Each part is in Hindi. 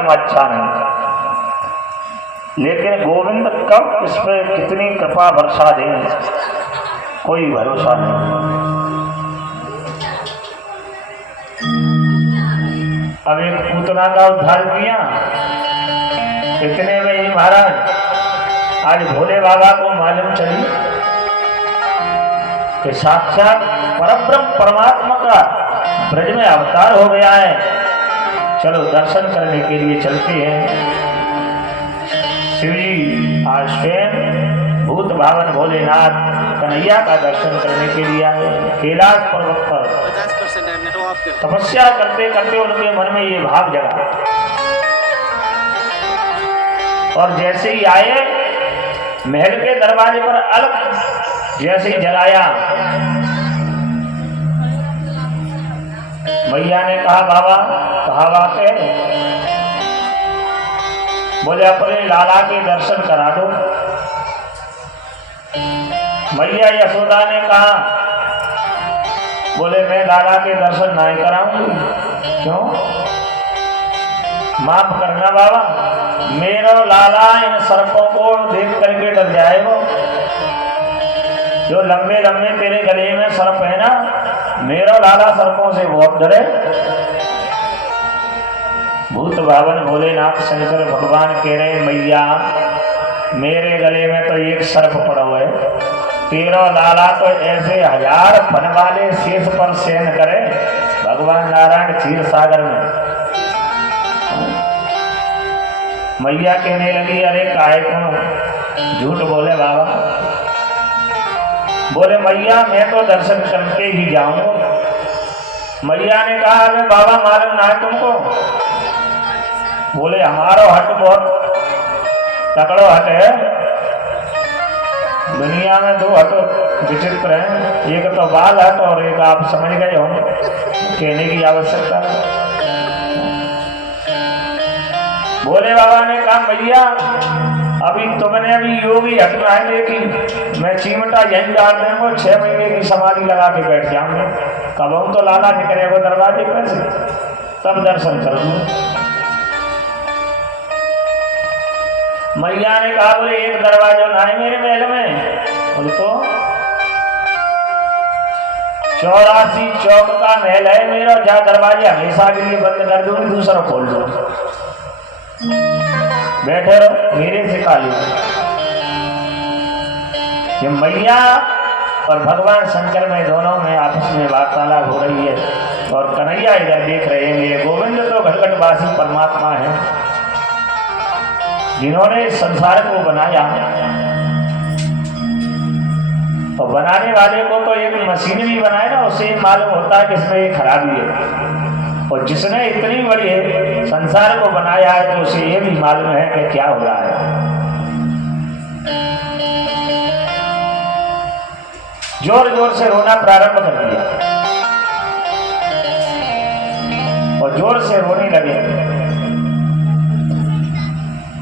कर्म अच्छा नहीं, लेकिन गोविंद कब इस पर कितनी कृपा वर्षा दें कोई भरोसा नहीं। अब एक पूतना का उद्धार किया, इतने में ही महाराज आज भोले बाबा को मालूम चली कि साक्षात परब्रह्म परमात्मा का ब्रज में अवतार हो गया है, चलो दर्शन करने के लिए चलते हैं। शिव जी आज स्वयं भूत भावन भोलेनाथ कन्हैया का दर्शन करने के लिए आए। कैलाश पर्वत पर तपस्या करते करते उनके मन में ये भाव जगा, और जैसे ही आए महल के दरवाजे पर अलग जैसे ही जलाया, मैया ने कहा बाबा कहा बात है? बोले अपने लाला के दर्शन करा दो। मैया यशोदा ने कहा, बोले मैं लाला के दर्शन नहीं कराऊंगी। क्यों? माफ करना बाबा, मेरा लाला इन सर्पों को देख करके डर जाएगा। जो लंबे लंबे तेरे गले में सर्प है ना, मेरा लाला सर्पों से बहुत डरे। भूत भावन भोलेनाथ शंकर भगवान कह रहे मैया मेरे गले में तो एक सर्प पड़ा हुआ है, तेरा लाला तो ऐसे 1000 फन वाले शेष पर शयन करे भगवान नारायण क्षीर सागर में। मैया कहने लगी अरे काहे को झूठ बोले बाबा? बोले मैया मैं तो दर्शन करके ही जाऊंगा। मैया ने कहा अरे बाबा मालूम ना है तुमको? बोले हमारा हट बहुत तकड़ो हट है, दुनिया में 2 हट विचित्र है, एक तो बाल हट और एक आप समझ गए हो, कहने की आवश्यकता है। भोले बाबा ने कहा भैया अभी तुमने अभी योगी हटना है, लेकिन मैं चिमटा यहीं डाल देंगे, 6 महीने की समाधि लगा के बैठ जाऊंगे, कब हम तो लाला निकलेगा दरवाजे पर से तब दर्शन कर दूँ। मैया ने कहा बोले एक दरवाजा ना है मेरे महल में? बोले तो 84 चौक का महल है मेरा, जहाँ दरवाजे हमेशा के लिए बंद कर दूंगी, दूसरा खोल दूंगी, बैठे रहो मेरे से काली। ये मैया और भगवान शंकर में दोनों में आपस में वार्तालाप हो रही है, और कन्हैया इधर देख रहे हैं मेरे गोविंद तो घटघटवासी परमात्मा है जिन्होंने संसार को बनाया। तो बनाने वाले को तो एक मशीन भी बनाए ना, उससे मालूम होता है कि इसमें ये खराबी है, और जिसने इतनी बड़ी संसार को बनाया है तो उसे ये भी मालूम है कि क्या हो रहा है। जोर जोर से रोना प्रारंभ कर दिया और जोर से रोने लगे।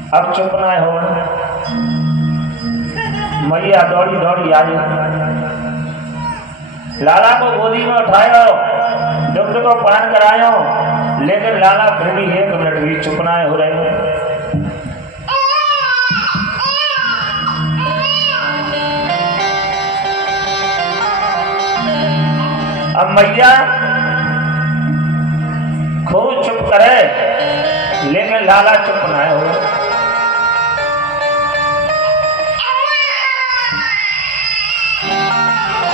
अब चुप ना हो। मैया दौड़ी दौड़ी आई, लाला को गोदी में उठाया, दुग्ध को पान कराया, लेकिन लाला फिर भी 1 मिनट भी चुप ना हो रहे। अब मैया खूब चुप करे, लेकिन लाला चुप ना हो।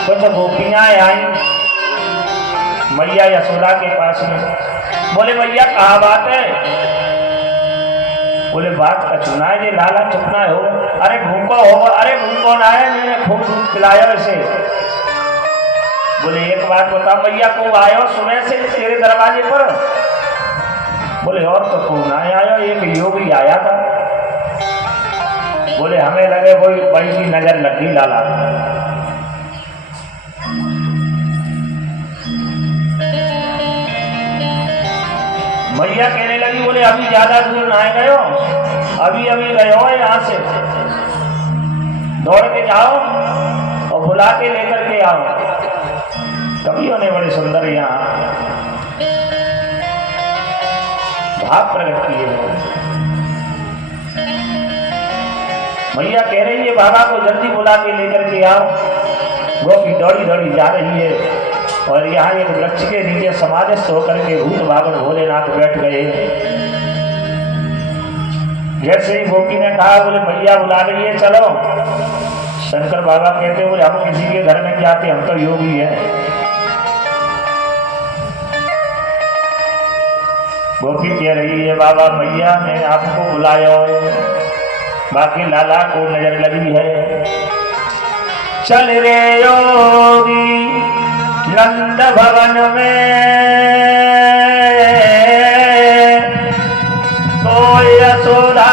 कुछ गोपियां आई मैया यशोदा के पास में, बोले मैया कहा बात है? बोले बात का चुना है, लाला चुप ना हो। अरे भूखो होगा? अरे भूखो ना है, मैंने खूब दूध पिलाया इसे। बोले एक बात बता मैया, को आयो सुबह से तेरे दरवाजे पर? बोले और तो कौन आया, एक योगी आया था। बोले हमें लगे कोई बड़ी सी नजर लगी लाला। मैया कहने लगी, बोले अभी ज्यादा दूर ना गए हो, अभी अभी गए हो, यहाँ से दौड़ के जाओ और बुला के लेकर के आओ। कभी होने बड़े सुंदर यहाँ भाव प्रकट किए हैं। मैया कह रही है बाबा को जल्दी बुला के लेकर के आओ। गोपी दौड़ी दौड़ी जा रही है और यहाँ एक वृक्ष के नीचे समाधिस्थ होकर के भूत बाबन भोलेनाथ बैठ गए। जैसे ही गोपी ने कहा बोले मैया बुला रही है चलो। शंकर बाबा कहते बोले हम किसी के घर में जाते, हम तो योगी हैं। गोपी कह रही है बाबा मैया ने आपको बुलाया, बाकी लाला को नजर लगी है। चल रे योगी नंद भवन में, तो यशोदा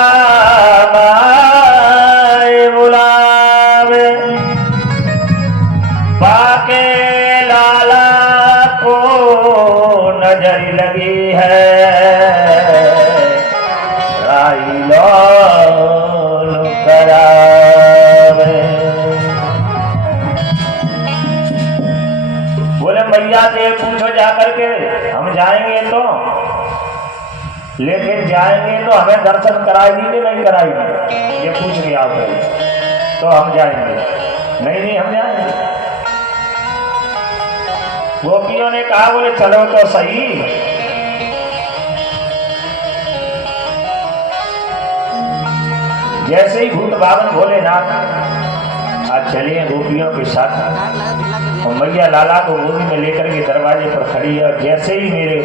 माए बुलावे, बाके लाला को नजर लगी है। राई लोल करावे। बोले मैया से पूछो जाकर के, हम जाएंगे तो, लेकिन जाएंगे तो हमें दर्शन कराएगी कि नहीं कराएगी, ये पूछ गया आप तो हम जाएंगे। नहीं हम जाएंगे। गोपियों ने कहा बोले चलो तो सही। जैसे ही भूत बाबन भोलेनाथ आज चलिए गोपियों के साथ, और मैया लाला को गोदी में लेकर के दरवाजे पर खड़ी है। और जैसे ही मेरे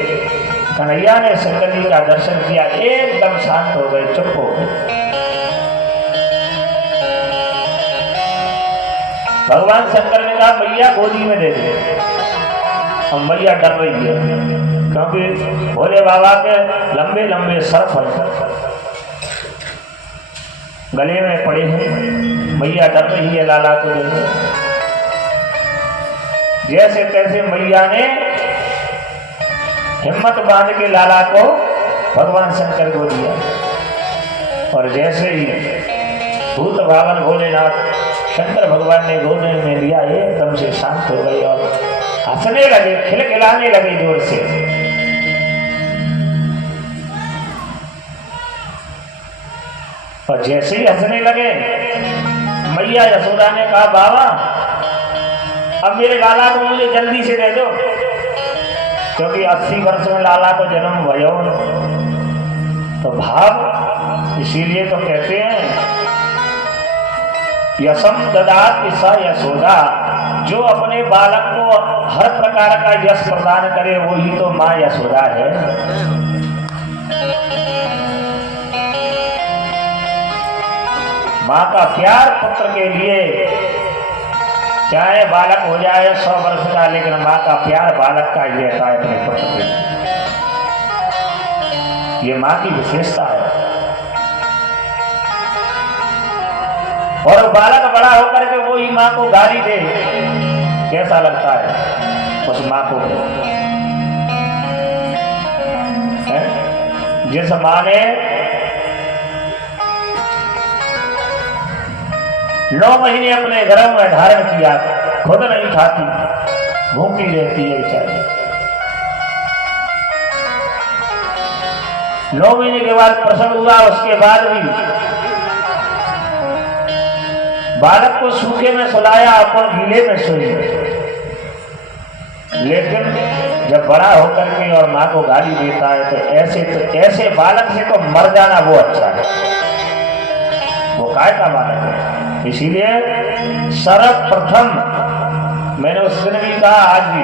कन्हैया ने शंकर जी का दर्शन किया एकदम शांत हो गए, चुप हो गए। भगवान शंकर ने कहा मैया गोदी में दे दे। अब मैया डर रही है क्योंकि भोले बाबा के लंबे लंबे सर्प गले में पड़े हैं। मैया डर रही है लाला को देने। जैसे तैसे मैया ने हिम्मत बांध के लाला को भगवान शंकर को दिया। और जैसे ही भूत भावन भोलेनाथ शंकर भगवान ने गोद में लिया, एकदम से शांत हो गए और हंसने लगे, खिलखिलाने लगे जोर से। और जैसे ही हंसने लगे, मैया यशोदा ने कहा बाबा अब मेरे लाला को मुझे जल्दी से दे दो, क्योंकि 80 वर्ष में लाला को जन्म भयो। तो भाव इसीलिए तो कहते हैं यशम ददाति स यशोदा, जो अपने बालक को हर प्रकार का यश प्रदान करे वही तो माँ यशोदा है। माँ का प्यार पुत्र के लिए, चाहे बालक हो जाए 100 वर्ष का, लेकिन माँ का प्यार बालक का ही रहता है अपने पुत्र के लिए। ये माँ की विशेषता है। और बालक बड़ा होकर के वो ही माँ को गाली दे, कैसा लगता है उस माँ को? जिस माँ ने 9 महीने अपने गर्भ में धारण किया, खुद नहीं खाती, भूखी रहती है बेचारी। 9 महीने के बाद प्रसव हुआ, उसके बाद भी बालक को सूखे में सुलाया, अपन गीले में सोई। लेकिन जब बड़ा होकर के और माँ को गाली देता है तो ऐसे बालक से तो मर जाना वो अच्छा है। वो काय का बालक है। इसीलिए सर्वप्रथम, मैंने उस दिन भी कहा आज भी,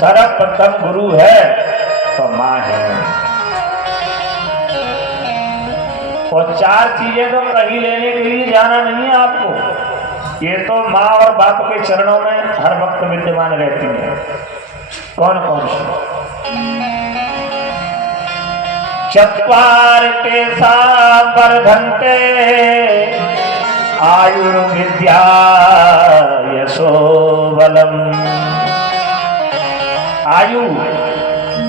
सर्वप्रथम गुरु है तो माँ है। और 4 चीजें तो कहीं लेने के लिए जाना नहीं है आपको, ये तो माँ और बाप के चरणों में हर वक्त विद्यमान रहती है। कौन कौन सी? चत्वार के वर्धन्ते आयुर्विद्या यशो बलम। आयु,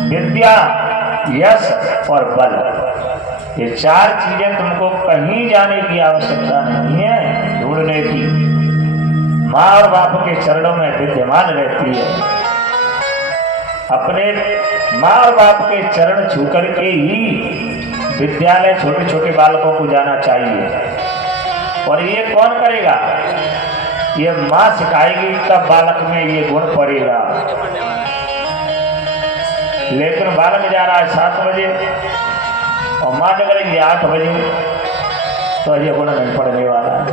विद्या, यश और बल, ये 4 चीजें तुमको कहीं जाने की आवश्यकता नहीं है ढूंढने की, माँ और बाप के चरणों में विद्यमान रहती है। अपने माँ और बाप के चरण छू करके ही विद्यालय छोटे छोटे बालकों को जाना चाहिए। और ये कौन करेगा? ये माँ सिखाएगी तब बालक में ये गुण पड़ेगा। लेकिन बालक जा रहा है 7 बजे और माँ जग रही है 8 बजे, तो ये गुण नहीं पड़ने वाला है।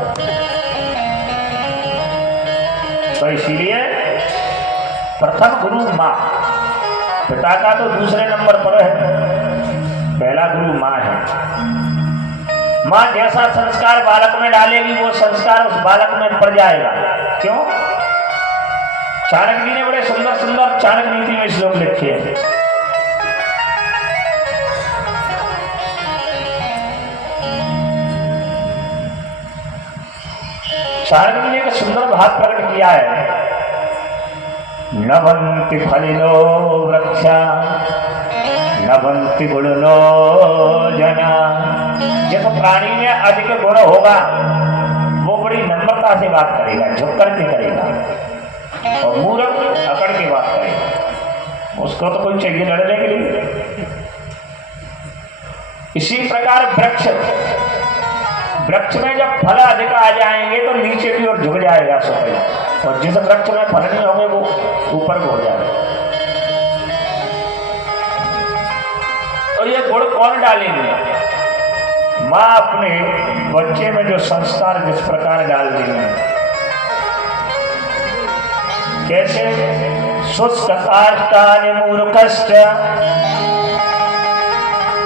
तो इसीलिए प्रथम गुरु माँ, पिता का तो दूसरे नंबर पर है, पहला गुरु माँ है। माँ जैसा संस्कार बालक में डालेगी वो संस्कार उस बालक में पड़ जाएगा। क्यों? चाणक्य जी ने बड़े सुंदर सुंदर चाणक्य नीति में श्लोक लिखे हैं। चाणक्य जी ने एक सुंदर भाव प्रकट किया है। न बनति फलिनो वृक्षा न बनति गुणनो जना। जिस प्राणी में अधिक गुण होगा वो बड़ी नम्रता से बात करेगा, झुक करके करेगा, और मूर्ख अकड़ के बात करेगा। उसको तो कोई चाहिए लड़ने के लिए। इसी प्रकार वृक्ष में जब फल अधिक आ जाएंगे तो नीचे की ओर झुक जाएगा स्वतः, और जिस वृक्ष में फल नहीं होंगे वो ऊपर को हो जाएगा। तो ये गुण कौन डालेंगे? माँ अपने बच्चे में जो संस्कार जिस प्रकार डाल देंगे। कैसे? शुष्क काष्ठानि मूर्खश्च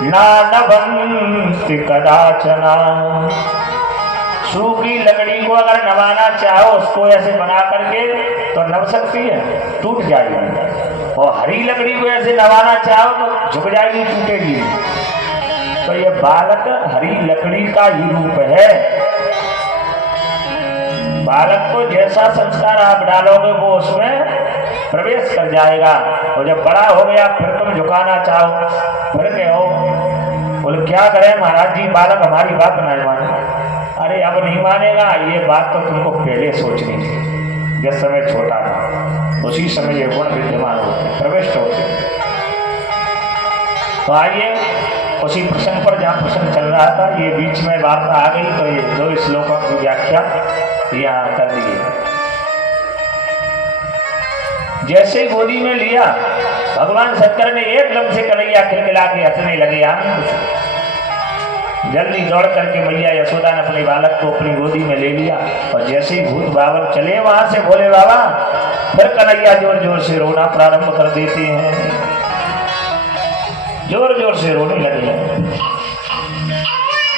नानभन्ति कदाचन। सूखी लकड़ी को अगर नवाना चाहो उसको ऐसे बना करके तो नव सकती है, टूट जाएगी। और हरी लकड़ी को ऐसे नवाना चाहो तो झुक जाएगी, टूटेगी। तो ये बालक हरी लकड़ी का ही रूप है। बालक को जैसा संस्कार आप डालोगे वो उसमें प्रवेश कर जाएगा। और जब बड़ा हो गया फिर तुम झुकाना चाहो, फिर कहो बोले क्या करें महाराज जी, बालक हमारी बात नहीं माने। अरे अब नहीं मानेगा, ये बात तो तुमको पहले सोचनी थी। जिस समय छोटा था उसी समय ये गुण विद्यमान होते, प्रविष्ट होते। तो आइए उसी प्रसंग पर जहाँ प्रसंग चल रहा था, ये बीच में बात आ गई तो ये 2 श्लोकों की व्याख्या यहाँ कर दी। जैसे गोदी में लिया भगवान शंकर ने एकदम से कन्हैया खिलखिला के हंसने लगे। जल्दी दौड़ करके मैया यशोदा ने अपने बालक को अपनी गोदी में ले लिया। और जैसे ही भूत बाबर चले वहां से, बोले बाबा, फिर कन्हैया जोर जोर से रोना प्रारंभ कर देते हैं, जोर जोर से रोने लगे।